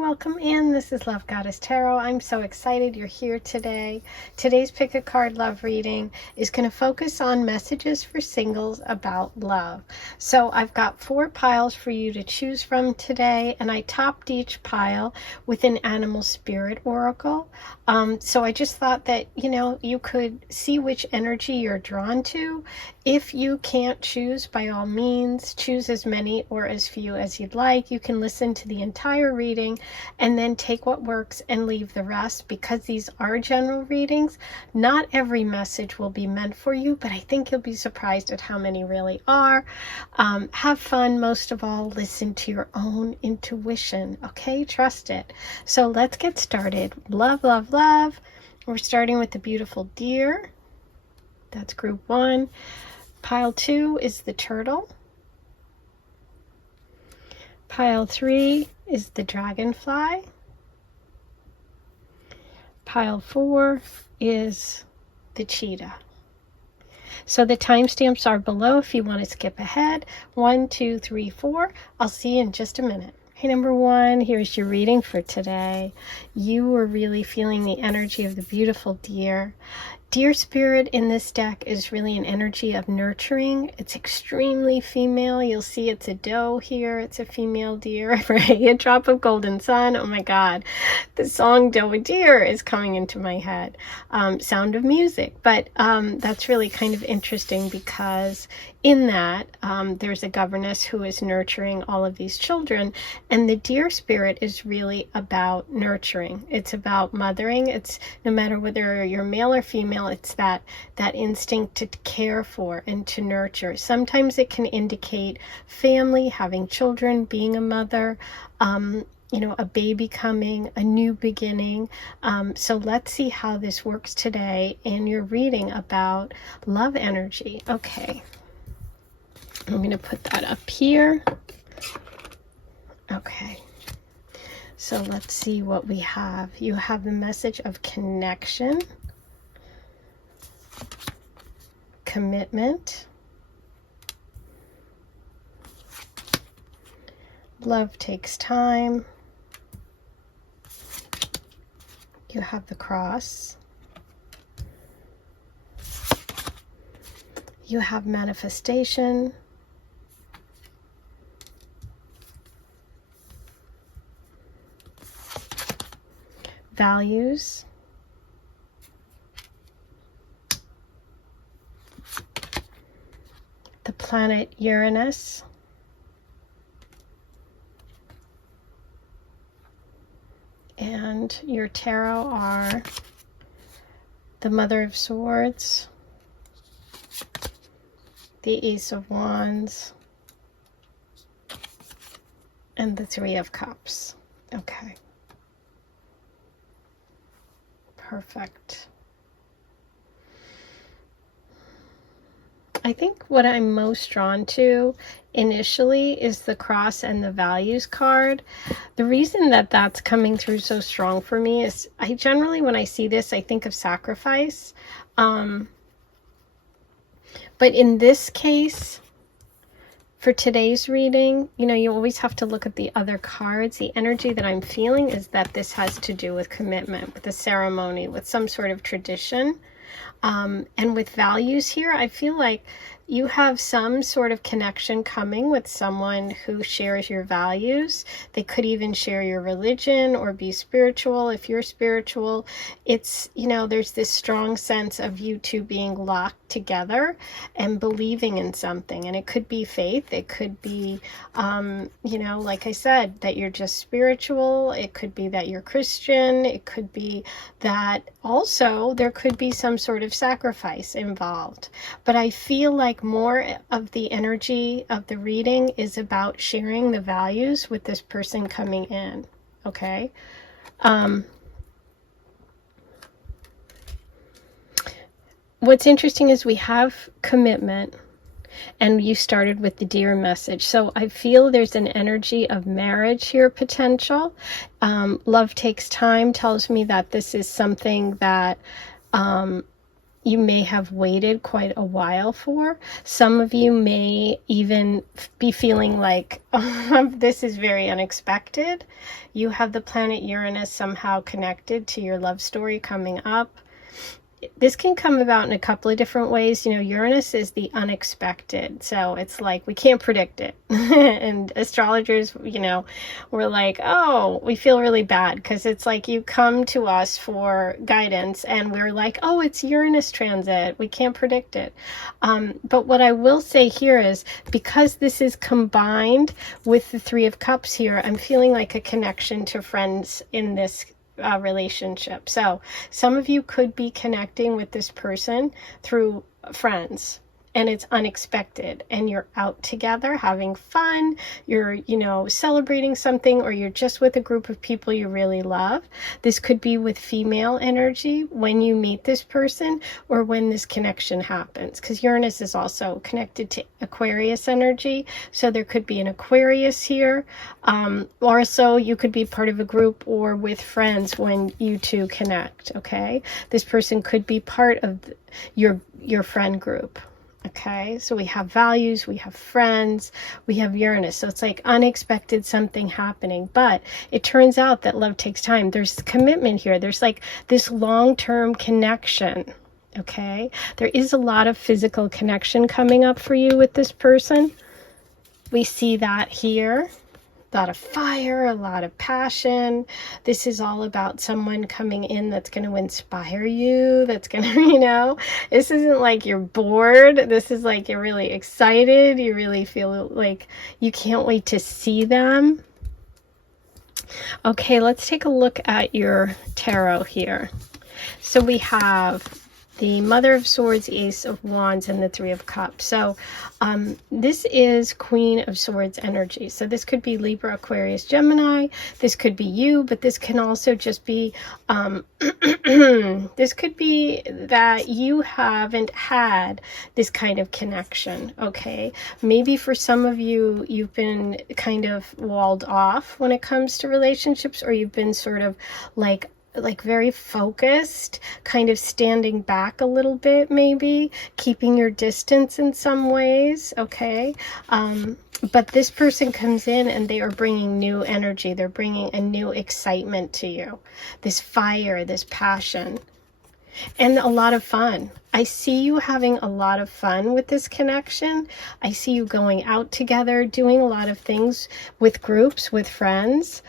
welcome in. This is Love Goddess Tarot. I'm so excited you're here today. Today's pick a card love reading is going to focus on messages for singles about love. So I've got 4 piles for you to choose from today, and I topped each pile with an animal spirit oracle. So I just thought that, you could see which energy you're drawn to. If you can't choose, by all means, choose as many or as few as you'd like. You can listen to the entire reading and then take what works and leave the rest. Because these are general readings, not every message will be meant for you, but I think you'll be surprised at how many really are. Have fun. Most of all, listen to your own intuition, okay? Trust it. So let's get started. Love, love, love. We're starting with the beautiful deer. That's group 1. Pile 2 is the turtle. Pile 3 is the dragonfly. Pile 4 is the cheetah. So the timestamps are below if you want to skip ahead. 1, 2, 3, 4. I'll see you in just a minute. Hey, number 1, here's your reading for today. You were really feeling the energy of the beautiful deer. Deer spirit in this deck is really an energy of nurturing. It's extremely female. You'll see it's a doe here. It's a female deer, right? A drop of golden sun. Oh my God. The song Doe Deer is coming into my head. Sound of Music. But that's really kind of interesting because in that there's a governess who is nurturing all of these children. And the deer spirit is really about nurturing. It's about mothering. It's no matter whether you're male or female, it's that instinct to care for and to nurture. Sometimes it can indicate family, having children, being a mother, a baby coming, a new beginning. So let's see how this works today in your reading about love energy. Okay, I'm going to put that up here. Okay, so let's see what we have. You have the message of connection, commitment, love takes time. You have the cross. You have manifestation. Values. The planet Uranus. And your tarot are the Mother of Swords, the Ace of Wands, and the 3 of Cups. Okay. Perfect. I think what I'm most drawn to initially is the cross and the values card. The reason that that's coming through so strong for me is I generally, when I see this, I think of sacrifice. But in this case, for today's reading, you always have to look at the other cards. The energy that I'm feeling is that this has to do with commitment, with a ceremony, with some sort of tradition. And with values here, I feel like you have some sort of connection coming with someone who shares your values. They could even share your religion or be spiritual. If you're spiritual, it's, there's this strong sense of you two being locked together and believing in something. And it could be faith. It could be, like I said, that you're just spiritual. It could be that you're Christian. It could be that also there could be some sort of sacrifice involved. But I feel like more of the energy of the reading is about sharing the values with this person coming in. Okay. What's interesting is we have commitment, and you started with the deer message. So I feel there's an energy of marriage here potential. Love takes time tells me that this is something that you may have waited quite a while for. Some of you may even be feeling like, oh, this is very unexpected. You have the planet Uranus somehow connected to your love story coming up. This can come about in a couple of different ways. You know, Uranus is the unexpected, so it's like we can't predict it. And astrologers, you know, we're like, oh, we feel really bad because it's like you come to us for guidance and we're like, oh, it's Uranus transit, we can't predict it. But what I will say here is, because this is combined with the Three of Cups here, I'm feeling like a connection to friends in this relationship. So some of you could be connecting with this person through friends, and it's unexpected, and you're out together having fun, you're, you know, celebrating something, or you're just with a group of people you really love. This could be with female energy when you meet this person, or when this connection happens, because Uranus is also connected to Aquarius energy, so there could be an Aquarius here. Also, you could be part of a group or with friends when you two connect. Okay, this person could be part of your friend group. Okay, so we have values, we have friends, we have Uranus. So it's like unexpected something happening. But it turns out that love takes time. There's commitment here. There's like this long-term connection. Okay, there is a lot of physical connection coming up for you with this person. We see that here. A lot of fire, a lot of passion. This is all about someone coming in that's going to inspire you, that's going to, you know, this isn't like you're bored. This is like you're really excited. You really feel like you can't wait to see them. Okay, let's take a look at your tarot here. So we have the Mother of Swords, Ace of Wands, and the Three of Cups. So this is Queen of Swords energy. So this could be Libra, Aquarius, Gemini. This could be you, but this can also just be, this could be that you haven't had this kind of connection, okay? Maybe for some of you, you've been kind of walled off when it comes to relationships, or you've been sort of like very focused, kind of standing back a little bit, maybe keeping your distance in some ways. Okay, but this person comes in and they are bringing new energy. They're bringing a new excitement to you, this fire, this passion, and a lot of fun. I see you having a lot of fun with this connection. I see you going out together, doing a lot of things with groups, with friends.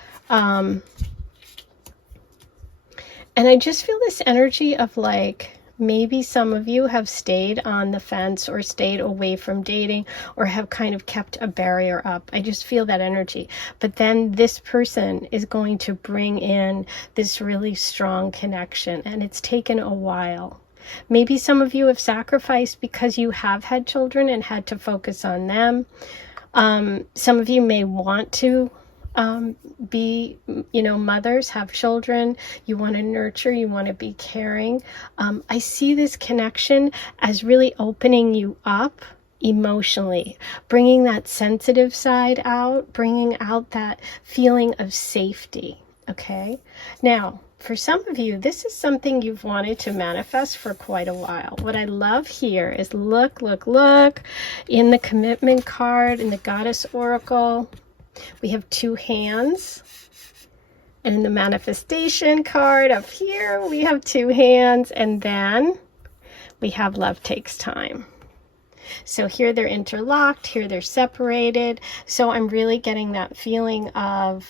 And I just feel this energy of like, maybe some of you have stayed on the fence or stayed away from dating or have kind of kept a barrier up. I just feel that energy. But then this person is going to bring in this really strong connection, and it's taken a while. Maybe some of you have sacrificed because you have had children and had to focus on them. Some of you may want to be, you know, mothers, have children, you want to nurture, you want to be caring. I see this connection as really opening you up emotionally, bringing that sensitive side out, bringing out that feeling of safety. Okay, now for some of you, this is something you've wanted to manifest for quite a while. What I love here is look in the commitment card, in the Goddess Oracle. We have two hands, and in the manifestation card up here, we have two hands, and then we have love takes time. So here they're interlocked, here they're separated. So I'm really getting that feeling of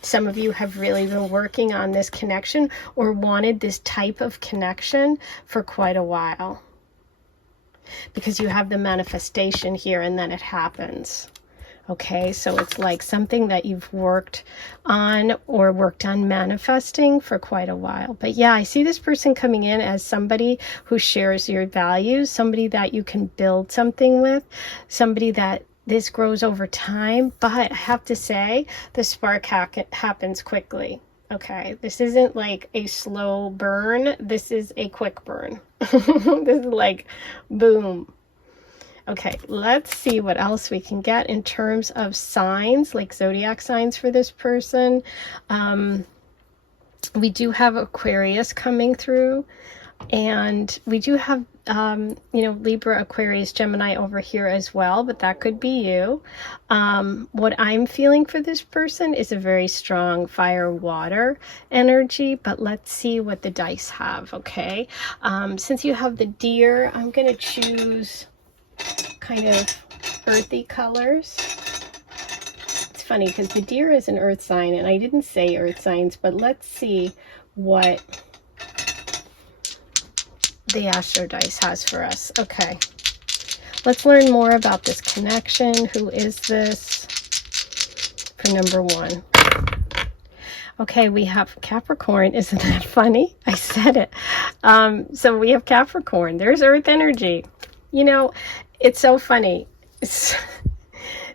some of you have really been working on this connection or wanted this type of connection for quite a while, because you have the manifestation here and then it happens. Okay, so it's like something that you've worked on manifesting for quite a while. But yeah, I see this person coming in as somebody who shares your values, somebody that you can build something with, somebody that this grows over time. But I have to say, the spark happens quickly. Okay, this isn't like a slow burn. This is a quick burn. This is like boom. Okay, let's see what else we can get in terms of signs, like zodiac signs for this person. We do have Aquarius coming through. And we do have, you know, Libra, Aquarius, Gemini over here as well, but that could be you. What I'm feeling for this person is a very strong fire, water energy, but let's see what the dice have, okay? Since you have the deer, I'm going to choose kind of earthy colors. It's funny because the deer is an earth sign, and I didn't say earth signs, but let's see what the Astro Dice has for us. Okay, let's learn more about this connection. Who is this for number one? Okay, we have Capricorn. Isn't that funny? I said it. So we have Capricorn. There's earth energy. You know, it's so funny.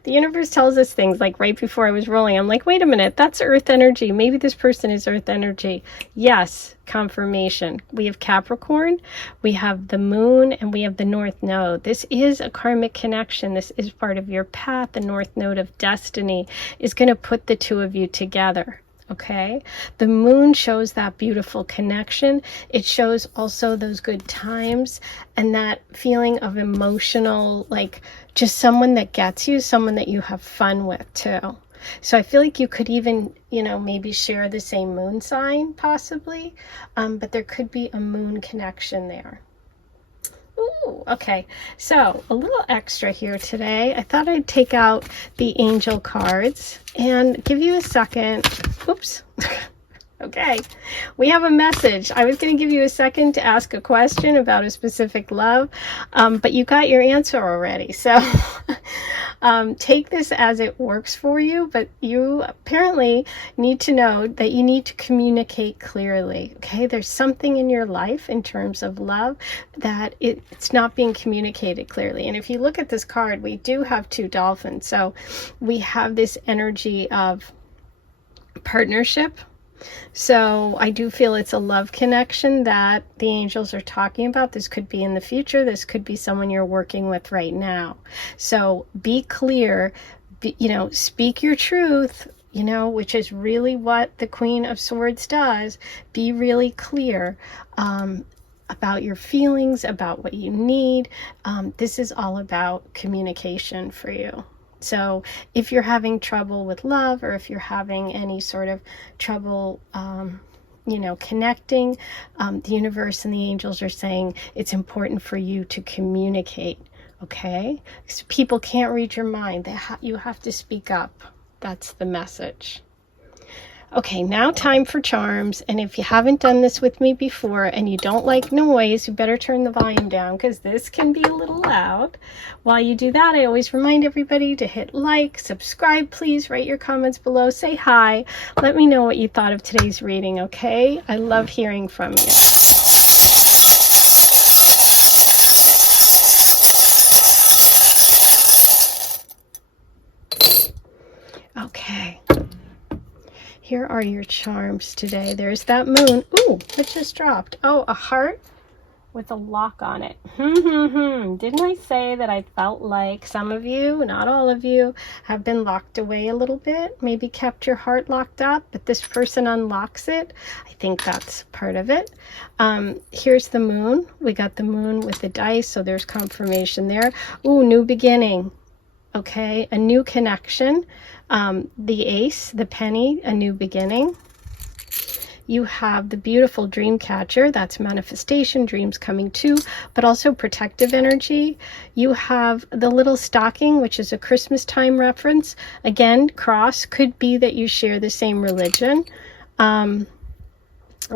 The universe tells us things like right before I was rolling. I'm like, wait a minute, that's earth energy. Maybe this person is earth energy. Yes, confirmation. We have Capricorn, we have the moon, and we have the north node. This is a karmic connection. This is part of your path. The north node of destiny is going to put the two of you together. Okay, the moon shows that beautiful connection. It shows also those good times and that feeling of emotional, like just someone that gets you, someone that you have fun with too. So I feel like you could even, you know, maybe share the same moon sign possibly, but there could be a moon connection there. Ooh, okay, so a little extra here today. I thought I'd take out the angel cards and give you a second. Oops. Okay, we have a message. I was going to give you a second to ask a question about a specific love, but you got your answer already. So take this as it works for you, but you apparently need to know that you need to communicate clearly. Okay, there's something in your life in terms of love that it's not being communicated clearly. And if you look at this card, we do have two dolphins. So we have this energy of partnership. So I do feel it's a love connection that the angels are talking about. This could be in the future. This could be someone you're working with right now. So be clear, you know, speak your truth, you know, which is really what the Queen of Swords does. Be really clear about your feelings, about what you need. This is all about communication for you. So if you're having trouble with love, or if you're having any sort of trouble, you know, connecting, the universe and the angels are saying it's important for you to communicate, okay? Because people can't read your mind. You have to speak up. That's the message. Okay, now time for charms. And if you haven't done this with me before and you don't like noise, you better turn the volume down because this can be a little loud. While you do that, I always remind everybody to hit like, subscribe, please, write your comments below, say hi. Let me know what you thought of today's reading, okay? I love hearing from you. Okay. Here are your charms today. There's that moon. Ooh, it just dropped. Oh, a heart with a lock on it. Didn't I say that I felt like some of you, not all of you, have been locked away a little bit? Maybe kept your heart locked up, but this person unlocks it. I think that's part of it. Here's the moon. We got the moon with the dice, so there's confirmation there. Ooh, new beginning. Okay, a new connection. The ace, the penny, a new beginning. You have the beautiful dream catcher. That's manifestation, dreams coming true, but also protective energy. You have the little stocking, which is a Christmas time reference. Again, cross could be that you share the same religion.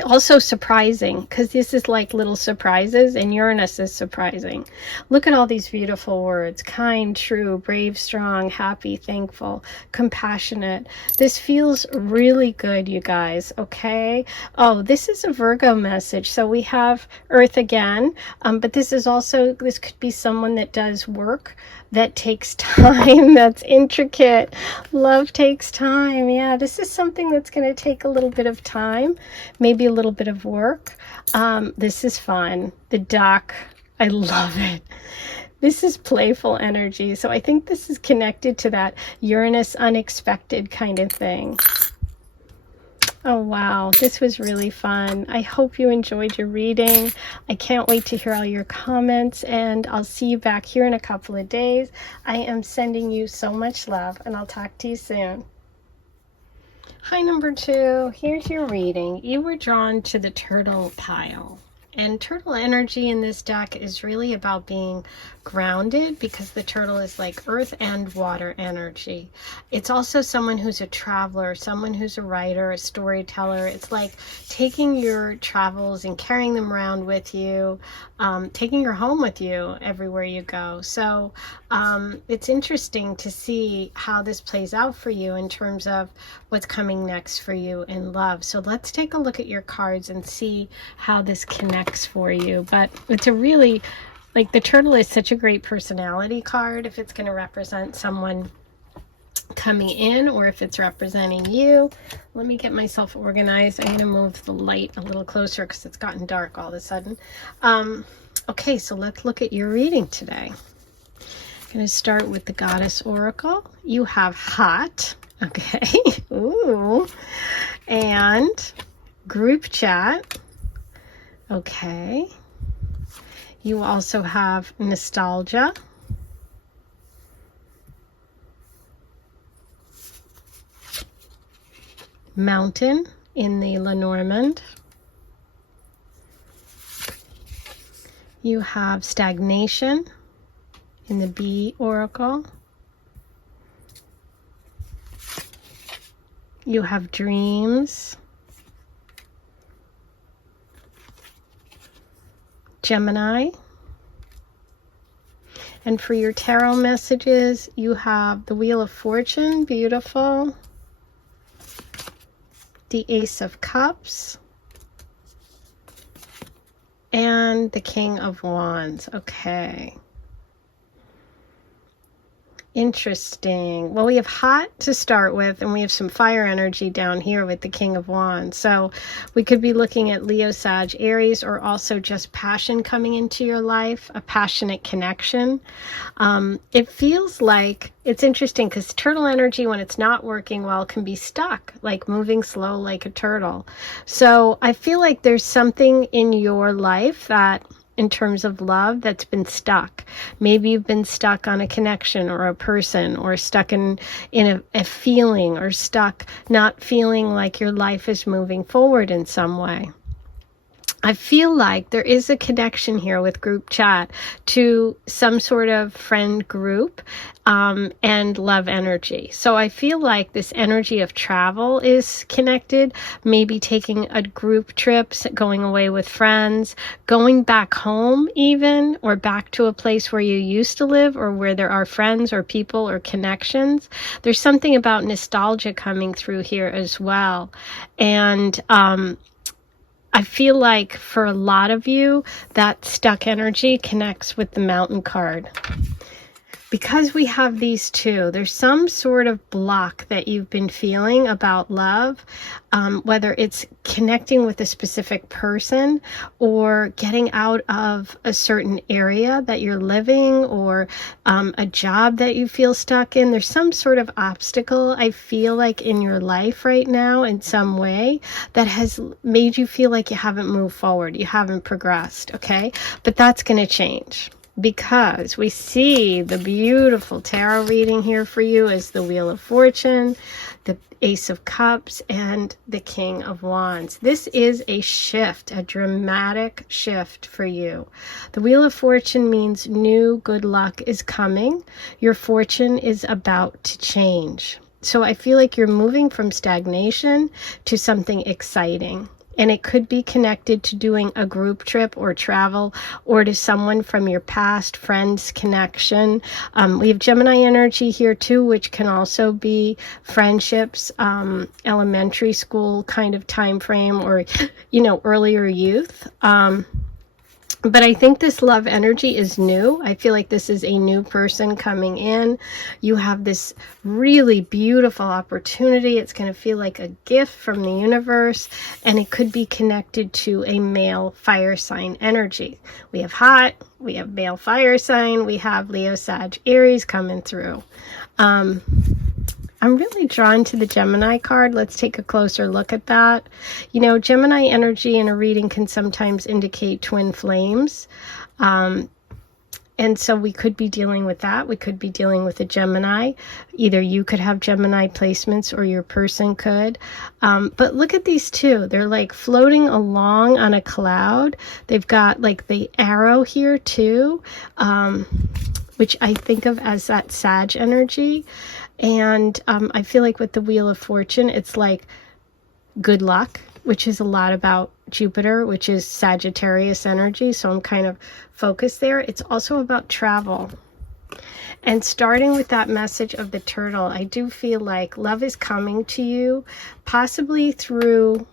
Also surprising, because this is like little surprises, and Uranus is surprising. Look at all these beautiful words: kind, true, brave, strong, happy, thankful, compassionate. This feels really good, you guys, okay? Oh, this is a Virgo message. So we have Earth again, but this could be someone that does work that takes time, that's intricate. Love takes time. Yeah, this is something that's going to take a little bit of time, maybe a little bit of work. This is fun. The duck, I love it. This is playful energy. So I think this is connected to that Uranus unexpected kind of thing. Oh, wow. This was really fun. I hope you enjoyed your reading. I can't wait to hear all your comments, and I'll see you back here in a couple of days. I am sending you so much love, and I'll talk to you soon. Hi, number 2. Here's your reading. You were drawn to the turtle pile. And turtle energy in this deck is really about being grounded, because the turtle is like earth and water energy. It's also someone who's a traveler, someone who's a writer, a storyteller. It's like taking your travels and carrying them around with you, taking your home with you everywhere you go. So it's interesting to see how this plays out for you in terms of what's coming next for you in love. So let's take a look at your cards and see how this connects for you. But it's a really, like, the turtle is such a great personality card if it's going to represent someone coming in, or if it's representing you. Let me get myself organized. I'm going to move the light a little closer because it's gotten dark all of a sudden. Okay, so let's look at your reading today. I'm going to start with the Goddess Oracle. You have hot, okay, ooh, and group chat, okay. You also have nostalgia, mountain in the Lenormand. You have stagnation in the Bee Oracle. You have dreams, Gemini. And for your tarot messages, you have the Wheel of Fortune, beautiful, the Ace of Cups, and the King of Wands. Okay. Interesting. Well, we have hot to start with, and we have some fire energy down here with the King of Wands. So we could be looking at Leo, Sag, Aries, or also just passion coming into your life, a passionate connection. It feels like, it's interesting because turtle energy, when it's not working well, can be stuck, like moving slow like a turtle. So I feel like there's something in your life that, in terms of love, that's been stuck. Maybe you've been stuck on a connection or a person, or stuck in a feeling, or stuck not feeling like your life is moving forward in some way. I feel like there is a connection here with group chat to some sort of friend group and love energy. So I feel like this energy of travel is connected, maybe taking a group trip, going away with friends, going back home even, or back to a place where you used to live, or where there are friends or people or connections. There's something about nostalgia coming through here as well. And I feel like for a lot of you, that stuck energy connects with the Mountain card. Because we have these two, there's some sort of block that you've been feeling about love, whether it's connecting with a specific person, or getting out of a certain area that you're living, or a job that you feel stuck in. There's some sort of obstacle, I feel like, in your life right now in some way that has made you feel like you haven't moved forward, you haven't progressed, okay? But that's going to change, because we see the beautiful tarot reading here for you is the Wheel of Fortune, the Ace of Cups, and the King of Wands. This is a shift, a dramatic shift for you. The Wheel of Fortune means new good luck is coming. Your fortune is about to change. So I feel like you're moving from stagnation to something exciting. And it could be connected to doing a group trip or travel, or to someone from your past, friends, connection. We have Gemini energy here too, which can also be friendships, elementary school kind of time frame, or, earlier youth. But I think this love energy is new. I feel like this is a new person coming in. You have this really beautiful opportunity. It's going to feel like a gift from the universe, and it could be connected to a male fire sign energy. We have hot, we have male fire sign, we have Leo, Sag, Aries coming through. I'm really drawn to the Gemini card. Let's take a closer look at that. You know, Gemini energy in a reading can sometimes indicate twin flames. And so we could be dealing with that. We could be dealing with a Gemini. Either you could have Gemini placements or your person could. But look at these two. They're like floating along on a cloud. They've got like the arrow here too, which I think of as that Sag energy. And I feel like with the Wheel of Fortune, it's like good luck, which is a lot about Jupiter, which is Sagittarius energy. So I'm kind of focused there. It's also about travel. And starting with that message of the turtle, I do feel like love is coming to you, possibly through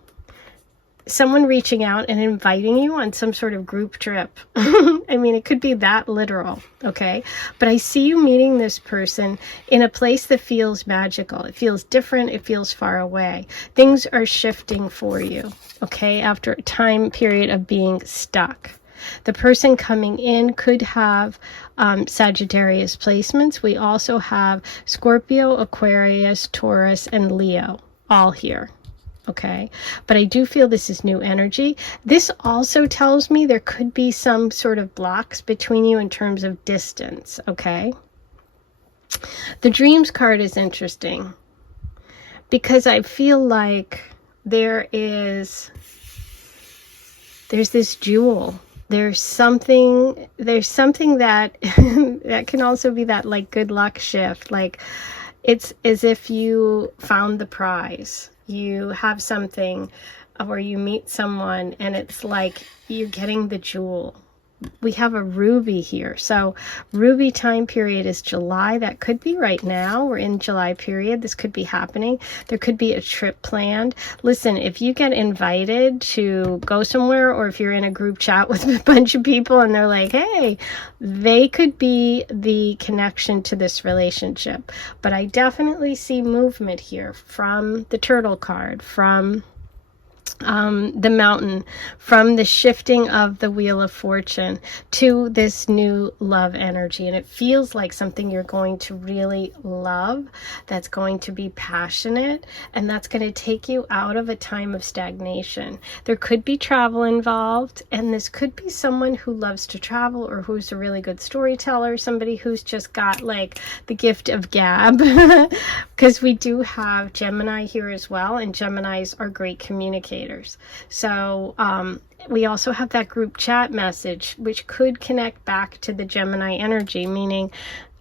someone reaching out and inviting you on some sort of group trip. I mean, it could be that literal, okay? But I see you meeting this person in a place that feels magical. It feels different. It feels far away. Things are shifting for you, okay? After a time period of being stuck. The person coming in could have Sagittarius placements. We also have Scorpio, Aquarius, Taurus, and Leo all here. Okay, but I do feel this is new energy. This also tells me there could be some sort of blocks between you in terms of distance. Okay, the Dreams card is interesting because I feel like there's this jewel. There's something that that can also be that like good luck shift. Like it's as if you found the prize. You have something where you meet someone and it's like you're getting the jewel. We have a ruby here. So ruby time period is July. That could be right now. We're in July period. This could be happening. There could be a trip planned. Listen, if you get invited to go somewhere, or if you're in a group chat with a bunch of people and they're like, hey, they could be the connection to this relationship. But I definitely see movement here from the turtle card, from the mountain, from the shifting of the Wheel of Fortune to this new love energy. And it feels like something you're going to really love, that's going to be passionate, and that's going to take you out of a time of stagnation. There could be travel involved, and this could be someone who loves to travel, or who's a really good storyteller, somebody who's just got like the gift of gab, because we do have Gemini here as well, and Geminis are great communicators. So we also have that group chat message, which could connect back to the Gemini energy, meaning,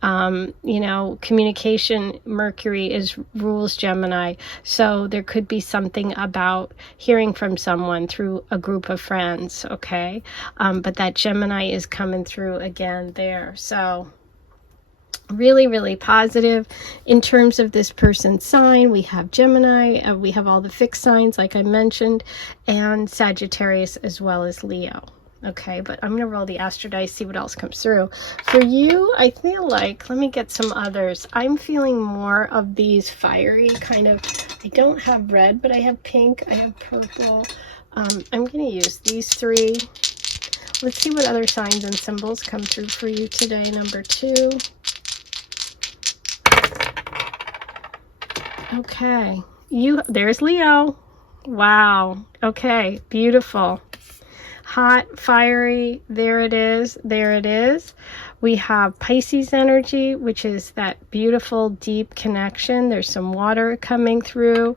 you know, communication, Mercury rules Gemini. So there could be something about hearing from someone through a group of friends, okay? But that Gemini is coming through again there. So really, really positive in terms of this person's sign. We have Gemini, we have all the fixed signs like I mentioned, and Sagittarius as well as Leo. Okay, but I'm going to roll the Astro Dice, see what else comes through. For you, I feel like, let me get some others. I'm feeling more of these fiery kind of, I don't have red, but I have pink, I have purple. I'm going to use these three. Let's see what other signs and symbols come through for you today. Number 2. Okay, there's Leo. Wow. Okay, beautiful. Hot, fiery, there it is, there it is. We have Pisces energy, which is that beautiful, deep connection. There's some water coming through.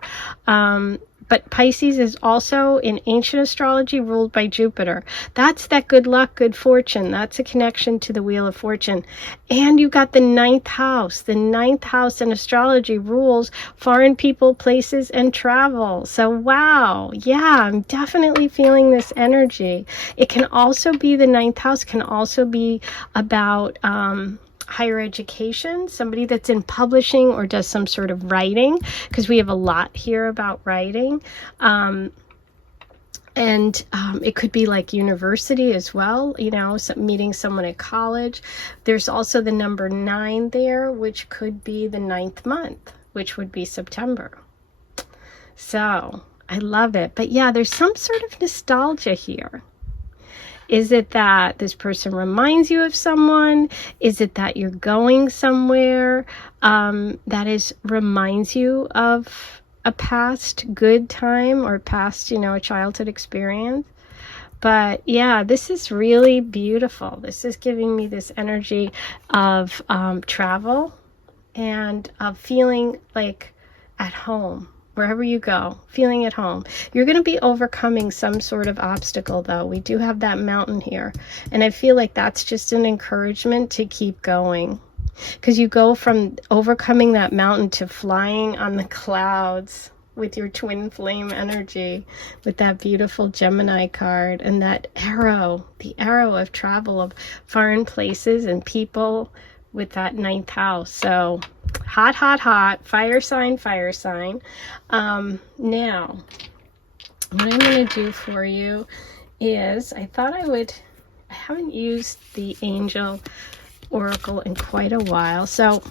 But Pisces is also in ancient astrology ruled by Jupiter. That's that good luck, good fortune. That's a connection to the Wheel of Fortune. And you got the 9th house. The 9th house in astrology rules foreign people, places, and travel. So wow, yeah, I'm definitely feeling this energy. It can also be, the 9th house can also be about higher education, somebody that's in publishing or does some sort of writing, because we have a lot here about writing. It could be like university as well, you know, meeting someone at college. There's also the number 9 there, which could be the 9th month, which would be September. So I love it. But yeah, there's some sort of nostalgia here. Is it that this person reminds you of someone? Is it that you're going somewhere reminds you of a past good time or past, a childhood experience? But yeah, this is really beautiful. This is giving me this energy of travel and of feeling like at home. Wherever you go, feeling at home. You're going to be overcoming some sort of obstacle, though. We do have that mountain here. And I feel like that's just an encouragement to keep going. Because you go from overcoming that mountain to flying on the clouds with your twin flame energy, with that beautiful Gemini card and that arrow, the arrow of travel, of foreign places and people with that 9th house. So hot, hot, hot, fire sign, fire sign. Now, what I'm going to do for you is, I haven't used the Angel Oracle in quite a while. So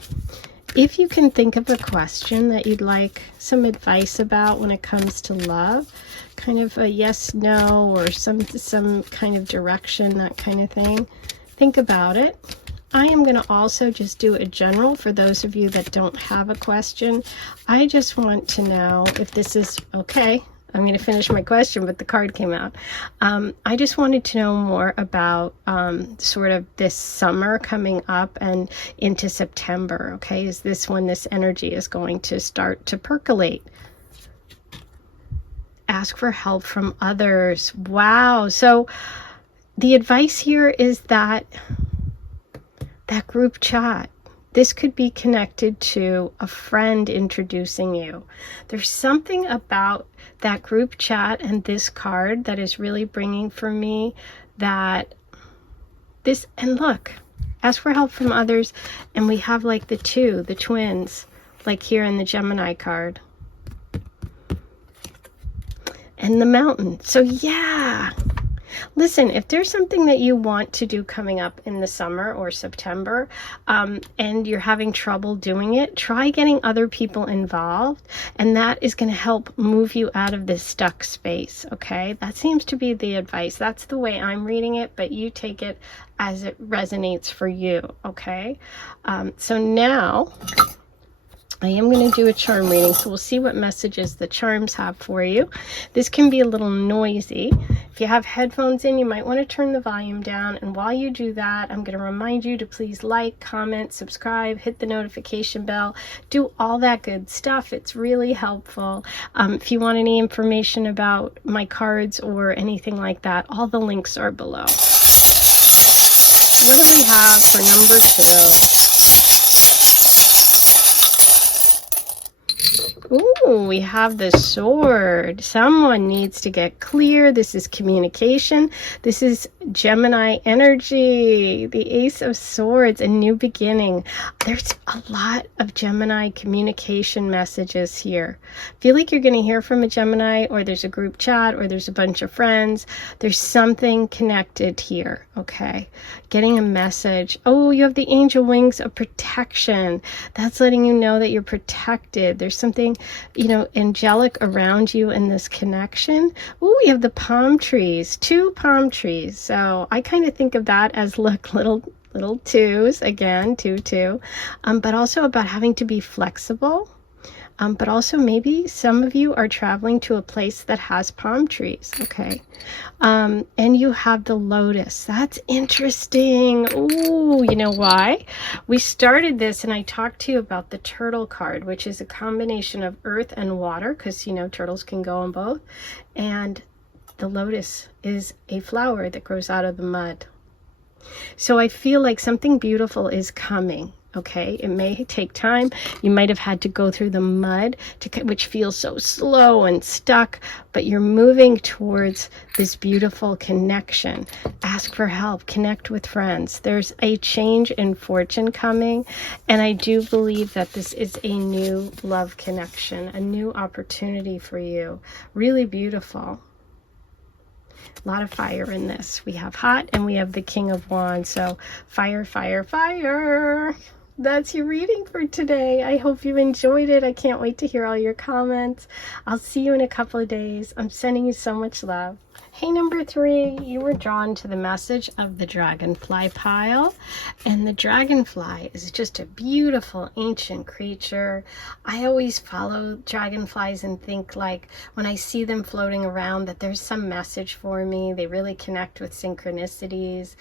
if you can think of a question that you'd like some advice about when it comes to love, kind of a yes, no, or some kind of direction, that kind of thing, think about it. I am going to also just do a general for those of you that don't have a question. I just want to know if this is okay. I'm going to finish my question, but the card came out. I just wanted to know more about sort of this summer coming up and into September. Okay, is this when this energy is going to start to percolate? Ask for help from others. Wow. So the advice here is that group chat. This could be connected to a friend introducing you. There's something about that group chat and this card that is really bringing for me that this, and look, ask for help from others, and we have like the twins, like here in the Gemini card. And the mountain. So yeah. Listen, if there's something that you want to do coming up in the summer or September, and you're having trouble doing it, try getting other people involved, and that is going to help move you out of this stuck space, okay? That seems to be the advice. That's the way I'm reading it, but you take it as it resonates for you, okay? So now I am going to do a charm reading, so we'll see what messages the charms have for you. This can be a little noisy. If you have headphones in, you might want to turn the volume down, and while you do that, I'm going to remind you to please like, comment, subscribe, hit the notification bell, do all that good stuff. It's really helpful. If you want any information about my cards or anything like that, all the links are below. What do we have for number 2? Ooh, we have the sword. Someone needs to get clear. This is communication. This is Gemini energy. The Ace of Swords, a new beginning. There's a lot of Gemini communication messages here. Feel like you're going to hear from a Gemini, or there's a group chat, or there's a bunch of friends. There's something connected here, okay? Getting a message. Oh, you have the angel wings of protection. That's letting you know that you're protected. There's something, angelic around you in this connection. Oh, we have the palm trees, 2 palm trees. So I kind of think of that as, look, little twos, again, 2, but also about having to be flexible. But also maybe some of you are traveling to a place that has palm trees, okay? And you have the lotus. That's interesting. Ooh, you know why? We started this and I talked to you about the turtle card, which is a combination of earth and water, because, turtles can go on both. And the lotus is a flower that grows out of the mud. So I feel like something beautiful is coming. Okay, it may take time. You might have had to go through the mud, which feels so slow and stuck, but you're moving towards this beautiful connection. Ask for help, connect with friends. There's a change in fortune coming, and I do believe that this is a new love connection, a new opportunity for you. Really beautiful. A lot of fire in this. We have hot and we have the King of Wands. So fire, fire, fire. That's your reading for today. I hope you enjoyed it. I can't wait to hear all your comments. I'll see you in a couple of days. I'm sending you so much love. Hey, number 3, you were drawn to the message of the dragonfly pile. And the dragonfly is just a beautiful ancient creature. I always follow dragonflies and think, like, when I see them floating around, that there's some message for me. They really connect with synchronicities.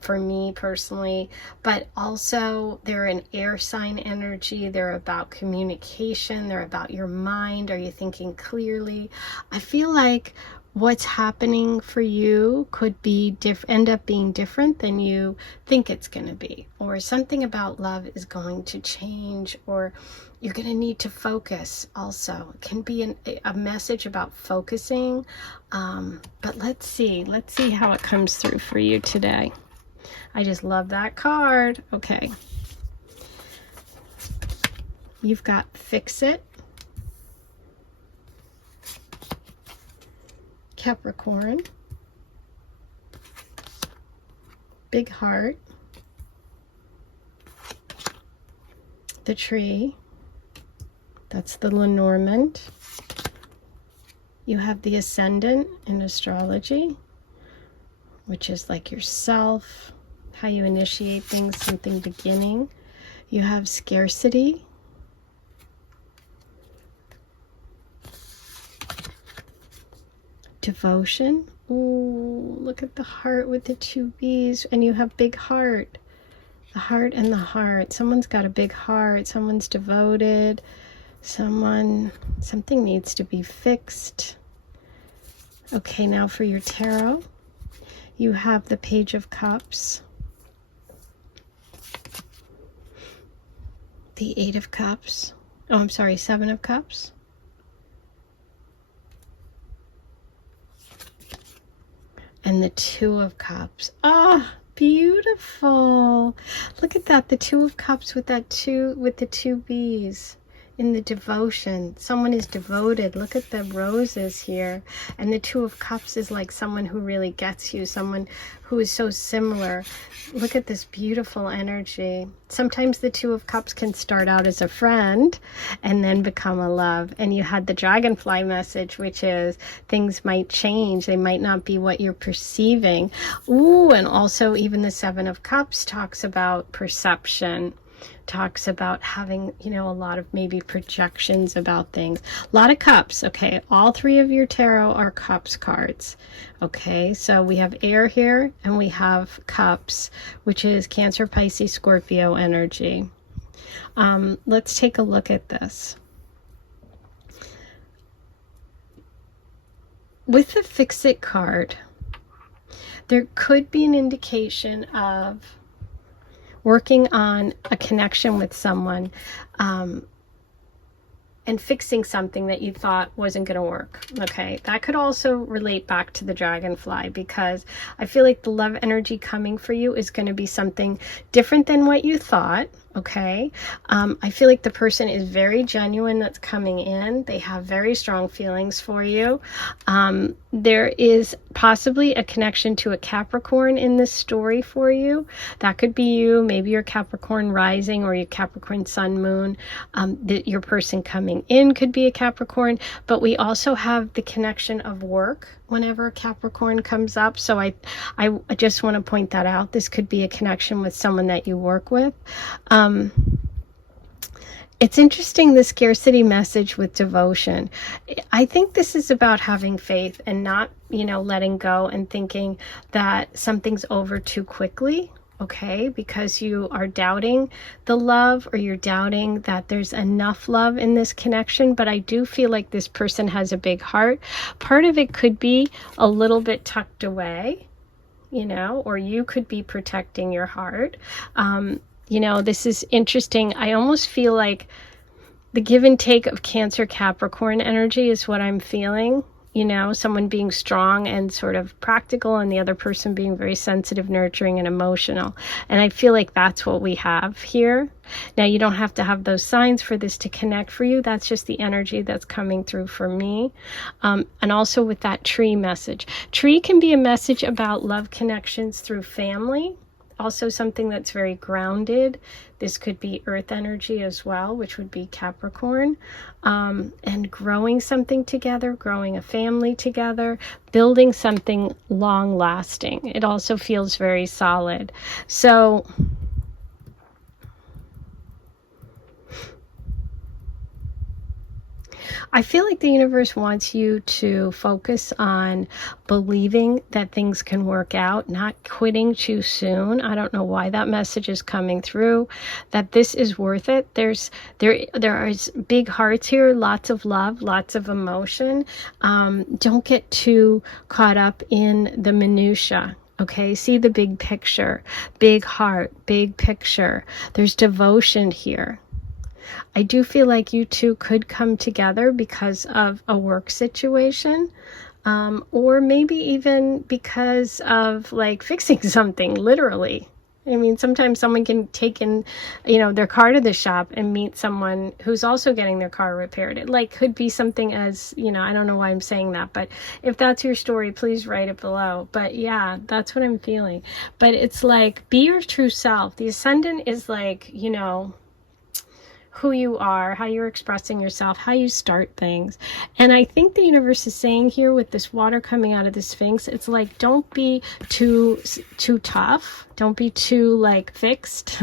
For me personally, but also they're an air sign energy. They're about communication. They're about your mind. Are you thinking clearly? I feel like what's happening for you could be end up being different than you think it's going to be, or something about love is going to change, or you're going to need to focus. Also, it can be a message about focusing, but let's see how it comes through for you today. I just love that card. Okay, you've got Fix It, Capricorn, Big Heart, the Tree, that's the Lenormand. You have the Ascendant in astrology, which is like yourself, how you initiate things, something beginning. You have Scarcity, Devotion. Ooh, look at the heart with the 2 B's, and you have Big Heart. The heart and the heart. Someone's got a big heart. Someone's devoted. Something needs to be fixed. Okay, now for your tarot, you have the Page of Cups, the 8 of Cups. Oh, I'm sorry, 7 of Cups. And the 2 of Cups. Ah, beautiful. Look at that. The 2 of Cups with the 2 B's in the devotion. Someone is devoted. Look at the roses here. And the 2 of Cups is like someone who really gets you, someone who is so similar. Look at this beautiful energy. Sometimes the 2 of Cups can start out as a friend and then become a love. And you had the dragonfly message, which is things might change. They might not be what you're perceiving. Ooh, and also even the 7 of Cups talks about perception. Talks about having, a lot of maybe projections about things. A lot of cups. Okay, all 3 of your tarot are cups cards. Okay, so we have air here and we have cups, which is Cancer, Pisces, Scorpio energy. Let's take a look at this. With the Fix It card, there could be an indication of working on a connection with someone, and fixing something that you thought wasn't going to work. Okay, that could also relate back to the dragonfly, because I feel like the love energy coming for you is going to be something different than what you thought. Okay, I feel like the person is very genuine that's coming in. They have very strong feelings for you. There is possibly a connection to a Capricorn in this story for you. That could be you. Maybe your Capricorn rising or your Capricorn sun moon. Your person coming in could be a Capricorn, but we also have the connection of work whenever Capricorn comes up. So I just want to point that out. This could be a connection with someone that you work with. It's interesting, the scarcity message with devotion. I think this is about having faith and not, letting go and thinking that something's over too quickly. Okay, because you are doubting the love, or you're doubting that there's enough love in this connection. But I do feel like this person has a big heart. Part of it could be a little bit tucked away, or you could be protecting your heart. This is interesting. I almost feel like the give and take of Cancer Capricorn energy is what I'm feeling. Someone being strong and sort of practical, and the other person being very sensitive, nurturing, and emotional. And I feel like that's what we have here. Now, you don't have to have those signs for this to connect for you. That's just the energy that's coming through for me. And also with that tree message. Tree can be a message about love connections through family. also something that's very grounded. This could be earth energy as well, which would be Capricorn. And growing something together, growing a family together, building something long lasting. It also feels very solid. So I feel like the universe wants you to focus on believing that things can work out, not quitting too soon. I don't know why that message is coming through, that this is worth it. There are big hearts here, lots of love, lots of emotion. Don't get too caught up in the minutia. Okay, see the big picture, big heart, big picture. There's devotion here. I do feel like you two could come together because of a work situation, or maybe even because of like fixing something, literally. I mean, sometimes someone can take in, their car to the shop and meet someone who's also getting their car repaired. It like could be something as, I don't know why I'm saying that, but if that's your story, please write it below. But yeah, that's what I'm feeling. But it's like, be your true self. The ascendant is like, who you are, how you're expressing yourself, how you start things. And I think the universe is saying here with this water coming out of the Sphinx, it's like, don't be too tough. Don't be too like fixed.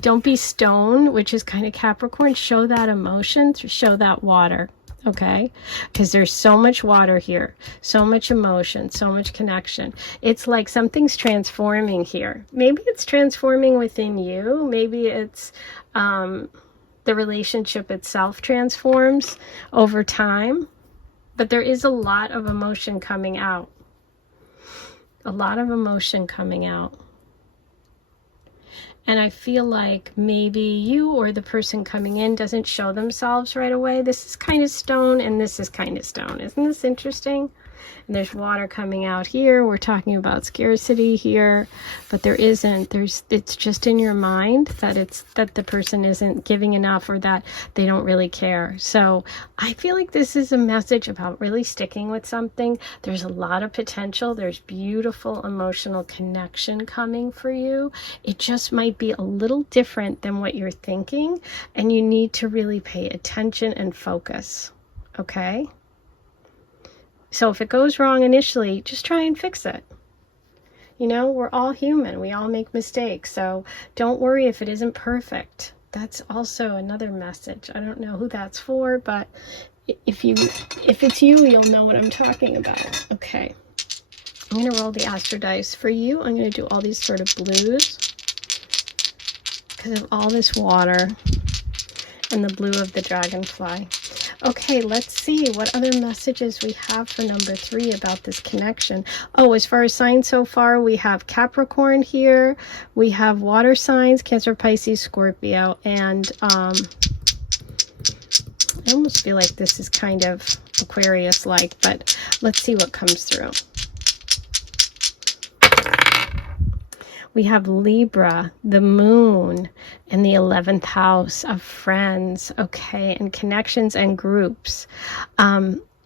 Don't be stone, which is kind of Capricorn. Show that emotion, show that water. Okay, because there's so much water here, so much emotion, so much connection. It's like something's transforming here. Maybe it's transforming within you. Maybe it's the relationship itself transforms over time. But there is a lot of emotion coming out. A lot of emotion coming out. And I feel like maybe you or the person coming in doesn't show themselves right away. This is kind of stone and this is kind of stone. Isn't this interesting? And there's water coming out here. We're talking about scarcity here, but there isn't. It's just in your mind that the person isn't giving enough or that they don't really care. So I feel like this is a message about really sticking with something. There's a lot of potential. There's beautiful emotional connection coming for you. It just might be a little different than what you're thinking, and you need to really pay attention and focus. Okay? So if it goes wrong initially, just try and fix it. We're all human. We all make mistakes. So don't worry if it isn't perfect. That's also another message. I don't know who that's for, but if it's you, you'll know what I'm talking about. Okay. I'm going to roll the Astro Dice for you. I'm going to do all these sort of blues because of all this water and the blue of the dragonfly. Okay, let's see what other messages we have for number 3 about this connection. Oh, as far as signs so far, we have Capricorn here. We have water signs, Cancer, Pisces, Scorpio, and I almost feel like this is kind of Aquarius-like, but let's see what comes through. We have Libra, the moon, and the 11th house of friends, okay, and connections and groups.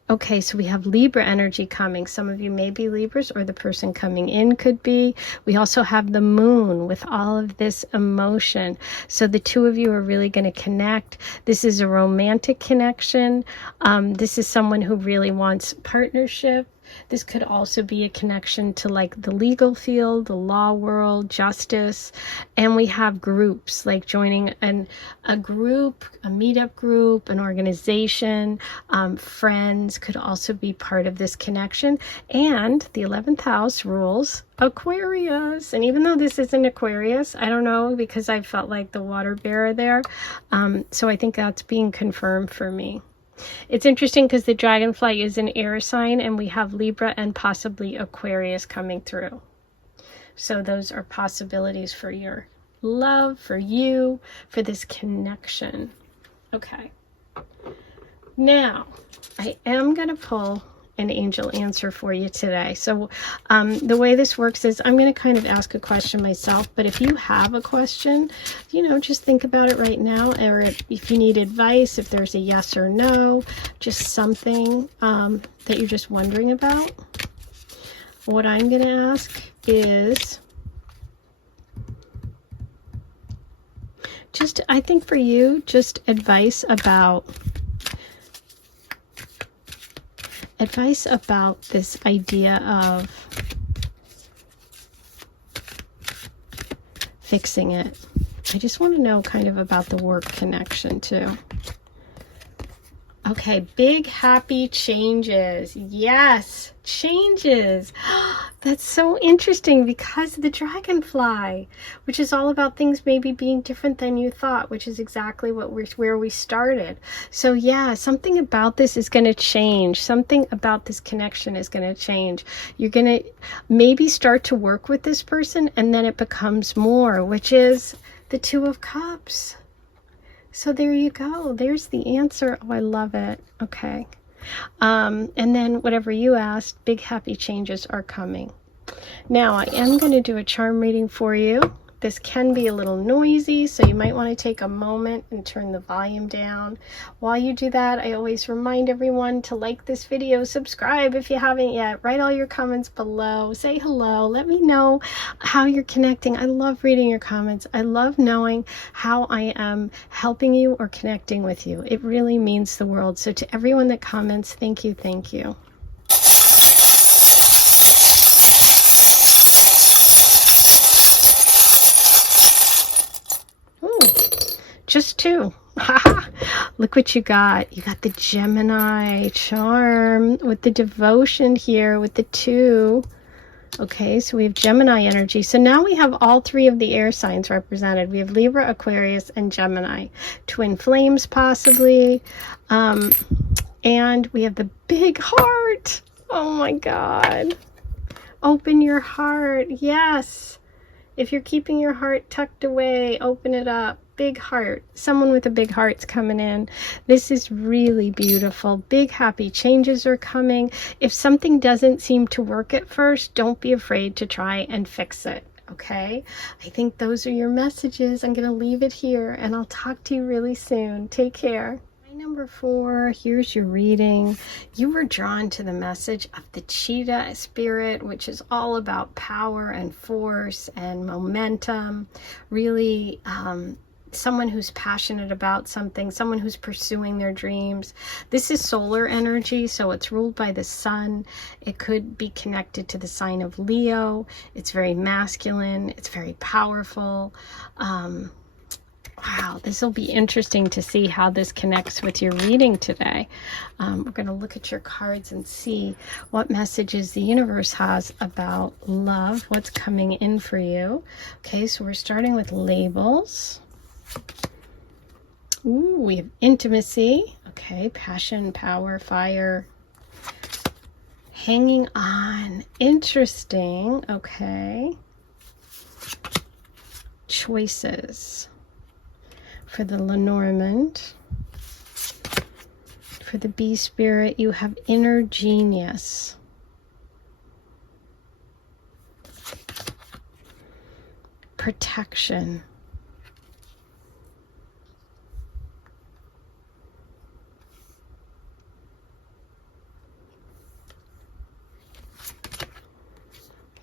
Okay, so we have Libra energy coming. Some of you may be Libras, or the person coming in could be. We also have the moon with all of this emotion. So the two of you are really going to connect. This is a romantic connection. This is someone who really wants partnership. This could also be a connection to like the legal field, the law world, justice. And we have groups, like joining a group, a meetup group, an organization. Friends could also be part of this connection. And the 11th house rules Aquarius. And even though this isn't Aquarius, I don't know, because I felt like the water bearer there. So I think that's being confirmed for me. It's interesting because the dragonfly is an air sign, and we have Libra and possibly Aquarius coming through. So those are possibilities for your love, for you, for this connection. Okay. Now, I am going to pull an angel answer for you today. So the way this works is I'm going to kind of ask a question myself, but if you have a question, just think about it right now, or if you need advice, if there's a yes or no, just something that you're just wondering about. What I'm going to ask is, just, I think for you, just advice about this idea of fixing it. I just want to know kind of about the work connection too. Okay, big happy changes. Yes, changes. That's so interesting because the dragonfly, which is all about things maybe being different than you thought, which is exactly where we started. So yeah, something about this is going to change. Something about this connection is going to change. You're going to maybe start to work with this person and then it becomes more, which is the Two of Cups. So there you go. There's the answer. Oh, I love it. Okay. And then whatever you asked, big happy changes are coming. Now, I am going to do a charm reading for you. This can be a little noisy, so you might want to take a moment and turn the volume down. While you do that, I always remind everyone to like this video, subscribe if you haven't yet, write all your comments below, say hello, let me know how you're connecting. I love reading your comments. I love knowing how I am helping you or connecting with you. It really means the world. So to everyone that comments, thank you, thank you. Just two. Look what you got. You got the Gemini charm with the devotion here with the 2. Okay, so we have Gemini energy. So now we have all 3 of the air signs represented. We have Libra, Aquarius, and Gemini. Twin flames possibly. And we have the big heart. Oh my God. Open your heart. Yes. If you're keeping your heart tucked away, open it up. Big heart. Someone with a big heart's coming in. This is really beautiful. Big happy changes are coming. If something doesn't seem to work at first, don't be afraid to try and fix it. Okay? I think those are your messages. I'm going to leave it here and I'll talk to you really soon. Take care. Number 4, here's your reading. You were drawn to the message of the cheetah spirit, which is all about power and force and momentum. Really, someone who's passionate about something, someone who's pursuing their dreams. This is solar energy, so it's ruled by the sun. It could be connected to the sign of Leo. It's very masculine. It's very powerful. Wow, this will be interesting to see how this connects with your reading today. We're going to look at your cards and see what messages the universe has about love, what's coming in for you. Okay, so we're starting with labels. Ooh, we have intimacy. Okay, passion, power, fire. Hanging on. Interesting. Okay. Choices. For the Lenormand, for the bee spirit, you have inner genius. Protection.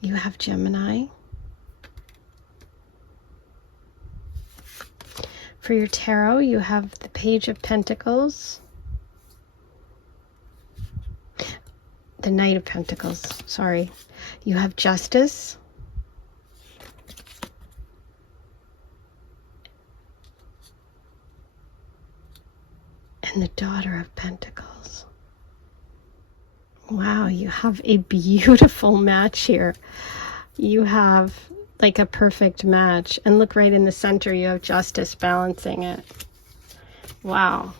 You have Gemini. For your tarot, you have the Page of Pentacles, the Knight of Pentacles, sorry. You have Justice, and the Daughter of Pentacles. Wow, you have a beautiful match here. You have like a perfect match, and look right in the center, you have Justice balancing it. Wow.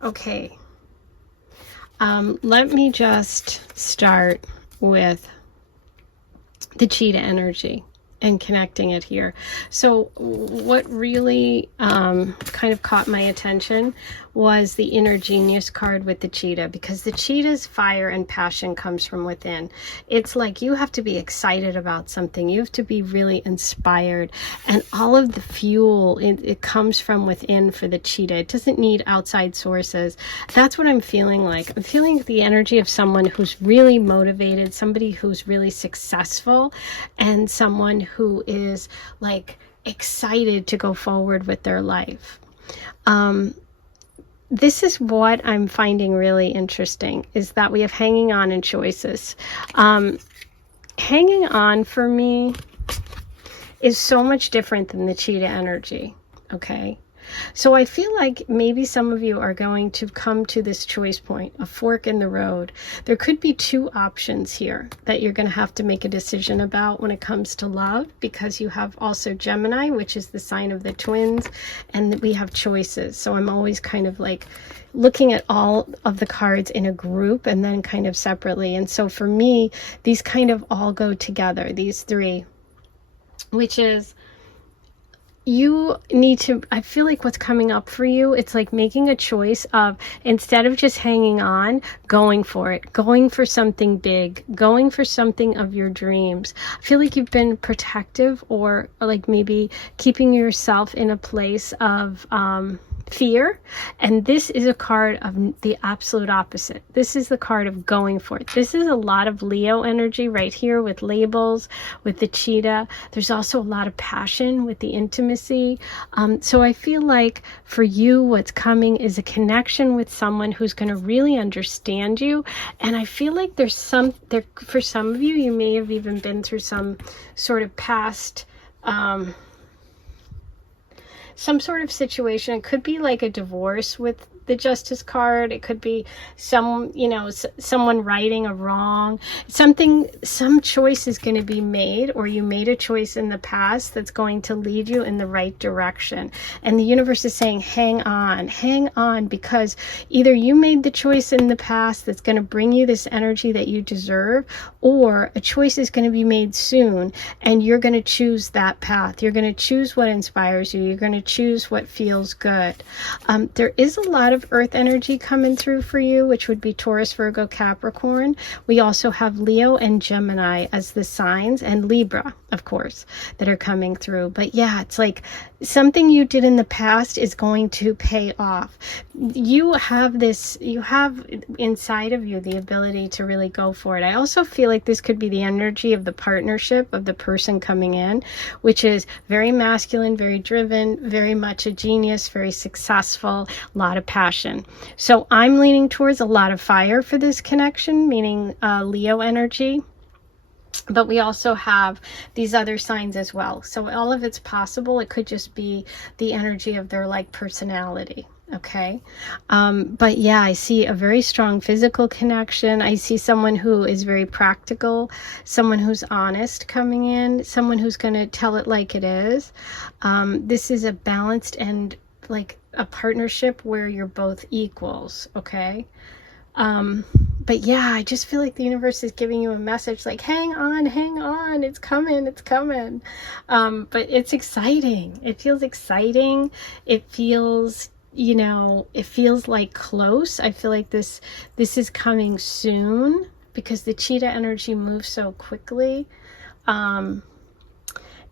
Okay, let me just start with the cheetah energy and connecting it here. So what really kind of caught my attention was the inner genius card with the cheetah, because the cheetah's fire and passion comes from within. It's like you have to be excited about something. You have to be really inspired, and all of the fuel, it comes from within for the cheetah. It doesn't need outside sources. That's what I'm feeling like. I'm feeling the energy of someone who's really motivated, somebody who's really successful, and someone who is like excited to go forward with their life. This is what I'm finding really interesting, is that we have hanging on and choices. Hanging on for me is so much different than the cheetah energy, okay? So I feel like maybe some of you are going to come to this choice point, a fork in the road. There could be two options here that you're going to have to make a decision about when it comes to love, because you have also Gemini, which is the sign of the twins, and we have choices. So I'm always kind of like looking at all of the cards in a group and then kind of separately. And so for me, these kind of all go together, these three, which is, you need to, I feel like what's coming up for you, it's like making a choice of, instead of just hanging on, going for it, going for something big, going for something of your dreams. I feel like you've been protective, or like maybe keeping yourself in a place of fear, and this is a card of the absolute opposite. This is the card of going for it. This is a lot of Leo energy right here with labels, with the cheetah. There's also a lot of passion with the intimacy. So I feel like for you, what's coming is a connection with someone who's going to really understand you. And I feel like for some of you, you may have even been through some sort of past some sort of situation. It could be like a divorce with the Justice card. It could be someone righting a wrong. Some choice is going to be made, or you made a choice in the past that's going to lead you in the right direction. And the universe is saying, hang on, because either you made the choice in the past that's going to bring you this energy that you deserve, or a choice is going to be made soon, and you're going to choose that path. You're going to choose what inspires you. You're going to choose what feels good. There is a lot of earth energy coming through for you, which would be Taurus, Virgo, Capricorn. We also have Leo and Gemini as the signs, and Libra, of course, that are coming through. But yeah, it's like something you did in the past is going to pay off. You have inside of you the ability to really go for it. I also feel like this could be the energy of the partnership of the person coming in, which is very masculine, very driven, very much a genius, very successful, a lot of passion. So I'm leaning towards a lot of fire for this connection, meaning Leo energy. But we also have these other signs as well. So all of it's possible. It could just be the energy of their like personality. Okay. But yeah, I see a very strong physical connection. I see someone who is very practical, someone who's honest coming in, someone who's going to tell it like it is. This is a balanced and like a partnership where you're both equals. Okay. But yeah, I just feel like the universe is giving you a message like, hang on, it's coming. But it's exciting. It feels exciting. It feels, it feels like close. I feel like this is coming soon, because the cheetah energy moves so quickly.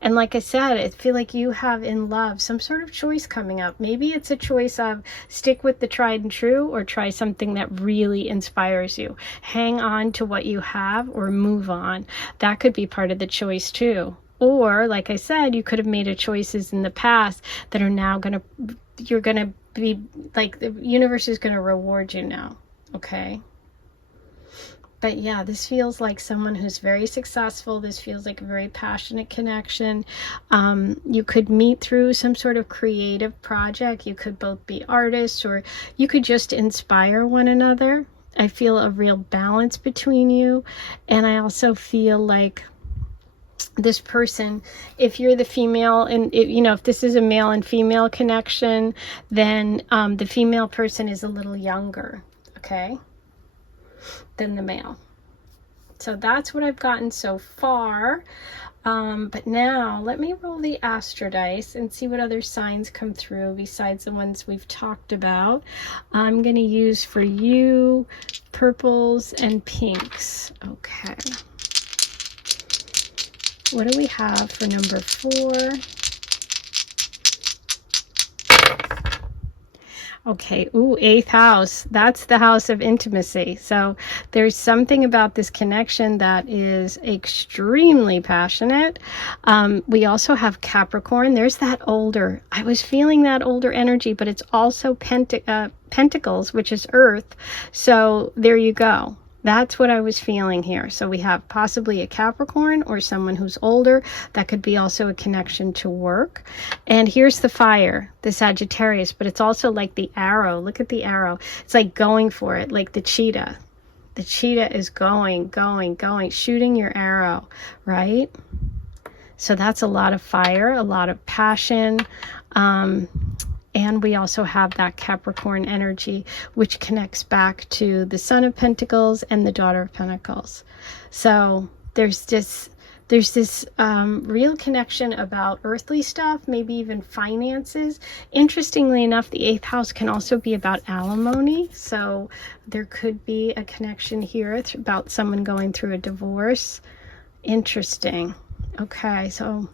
And like I said, I feel like you have in love some sort of choice coming up. Maybe it's a choice of stick with the tried and true, or try something that really inspires you. Hang on to what you have, or move on. That could be part of the choice too. Or like I said, you could have made choices in the past that are now you're going to be like, the universe is going to reward you now. Okay. But yeah, this feels like someone who's very successful. This feels like a very passionate connection. You could meet through some sort of creative project. You could both be artists, or you could just inspire one another. I feel a real balance between you. And I also feel like this person, if you're the female, and if this is a male and female connection, then the female person is a little younger, okay, than the male. So that's what I've gotten so far. But now let me roll the Astro dice and see what other signs come through besides the ones we've talked about. I'm going to use for you purples and pinks. Okay. What do we have for number 4? Okay, ooh, 8th house. That's the house of intimacy. So there's something about this connection that is extremely passionate. We also have Capricorn. There's that older. I was feeling that older energy, but it's also Pentacles, which is Earth. So there you go. That's what I was feeling here. So we have possibly a Capricorn or someone who's older. That could be also a connection to work. And here's the fire, the Sagittarius, but it's also like the arrow. Look at the arrow. It's like going for it, like the cheetah. The cheetah is going, shooting your arrow, right? So that's a lot of fire, a lot of passion. And we also have that Capricorn energy, which connects back to the Son of Pentacles and the Daughter of Pentacles. So there's this real connection about earthly stuff, maybe even finances. Interestingly enough, the 8th house can also be about alimony. So there could be a connection here about someone going through a divorce. Interesting. Okay, so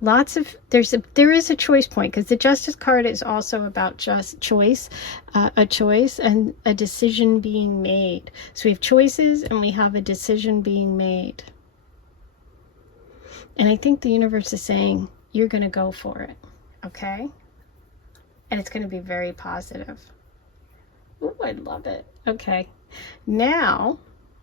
lots of there is a choice point, because the Justice card is also about just choice, a choice and a decision being made. So we have choices and we have a decision being made. And I think the universe is saying you're going to go for it, okay? And it's going to be very positive. Ooh, I love it. Okay, now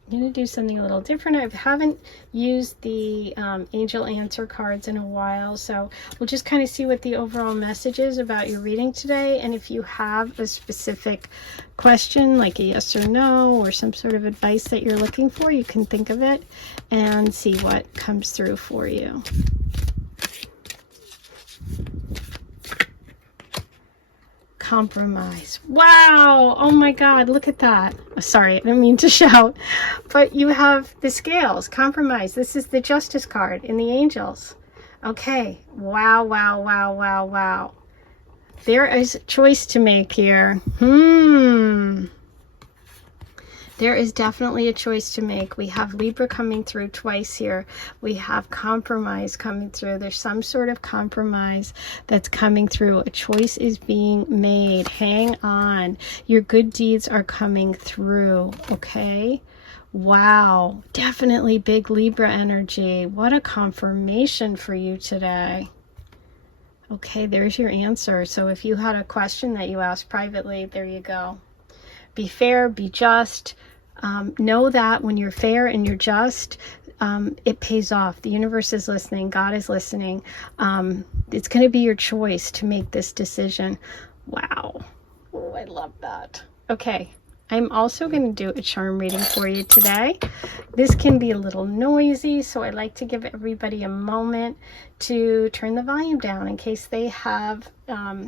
I'm going to do something a little different. I haven't used the angel answer cards in a while, so we'll just kind of see what the overall message is about your reading today. And if you have a specific question, like a yes or no, or some sort of advice that you're looking for, you can think of it and see what comes through for you. Compromise. Wow. Oh my God. Look at that. Sorry, I didn't mean to shout. But you have the scales. Compromise. This is the Justice card in the angels. Okay. Wow, wow, wow, wow, wow. There is a choice to make here. There is definitely a choice to make. We have Libra coming through twice here. We have compromise coming through. There's some sort of compromise that's coming through. A choice is being made. Hang on. Your good deeds are coming through, okay? Wow. Definitely big Libra energy. What a confirmation for you today. Okay, there's your answer. So if you had a question that you asked privately, there you go. Be fair, be just. Know that when you're fair and you're just, it pays off. The universe is listening. God is listening. It's going to be your choice to make this decision. Wow. Oh, I love that. Okay. I'm also going to do a charm reading for you today. This can be a little noisy, so I like to give everybody a moment to turn the volume down in case they have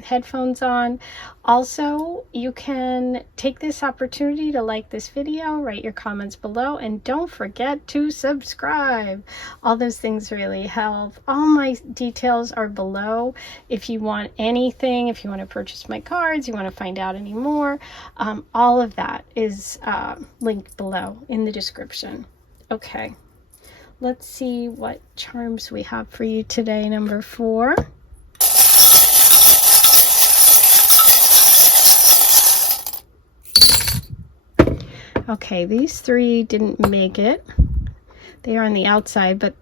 headphones on. Also, you can take this opportunity to like this video, write your comments below, and don't forget to subscribe. All those things really help. All my details are below. If you want anything, if you want to purchase my cards, you want to find out any more, all of that is linked below in the description. Okay, let's see what charms we have for you today. Number 4. Okay, these 3 didn't make it. They are on the outside, but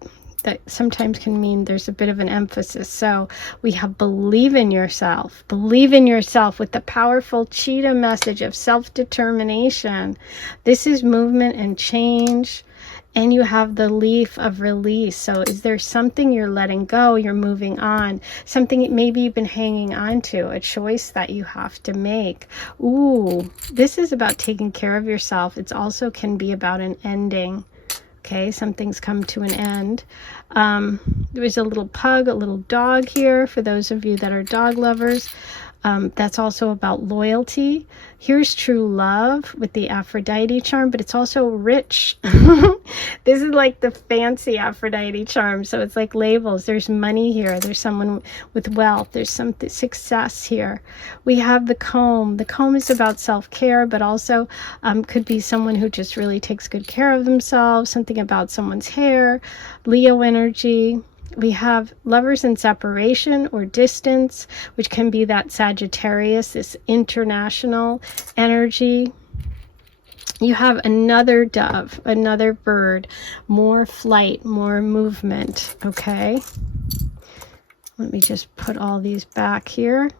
that sometimes can mean there's a bit of an emphasis. So we have believe in yourself. Believe in yourself with the powerful cheetah message of self-determination. This is movement and change. And you have the leaf of release. So is there something you're letting go, you're moving on, something maybe you've been hanging on to, a choice that you have to make? Ooh, this is about taking care of yourself. It also can be about an ending. Okay, something's come to an end. There's a little pug, a little dog here for those of you that are dog lovers. That's also about loyalty. Here's true love with the Aphrodite charm, but it's also rich. This is like the fancy Aphrodite charm. So it's like labels. There's money here. There's someone with wealth. There's some success here. We have the comb. The comb is about self-care, but also could be someone who just really takes good care of themselves. Something about someone's hair. Leo energy. We have lovers in separation or distance, which can be that Sagittarius, this international energy. You have another dove, another bird, more flight, more movement, okay? Let me just put all these back here.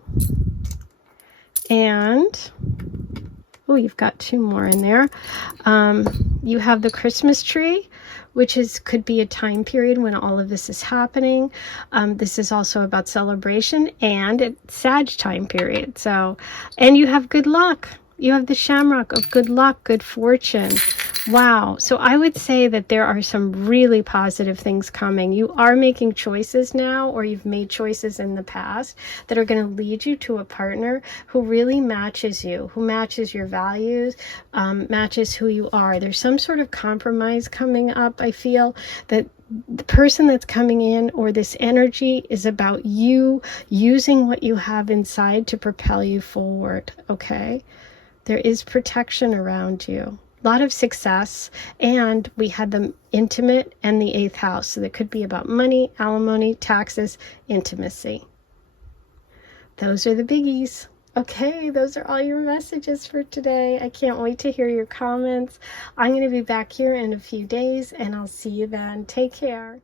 And, oh, you've got two more in there. You have the Christmas tree, which could be a time period when all of this is happening. This is also about celebration and it's Sag time period. So, and you have good luck. You have the shamrock of good luck, good fortune. Wow. So I would say that there are some really positive things coming. You are making choices now, or you've made choices in the past that are going to lead you to a partner who really matches you, who matches your values, matches who you are. There's some sort of compromise coming up. I feel that the person that's coming in, or this energy, is about you using what you have inside to propel you forward. Okay? There is protection around you. A lot of success, and we had the intimate and the 8th house, so that could be about money, alimony, taxes, intimacy. Those are the biggies. Okay, those are all your messages for today. I can't wait to hear your comments. I'm going to be back here in a few days, and I'll see you then. Take care.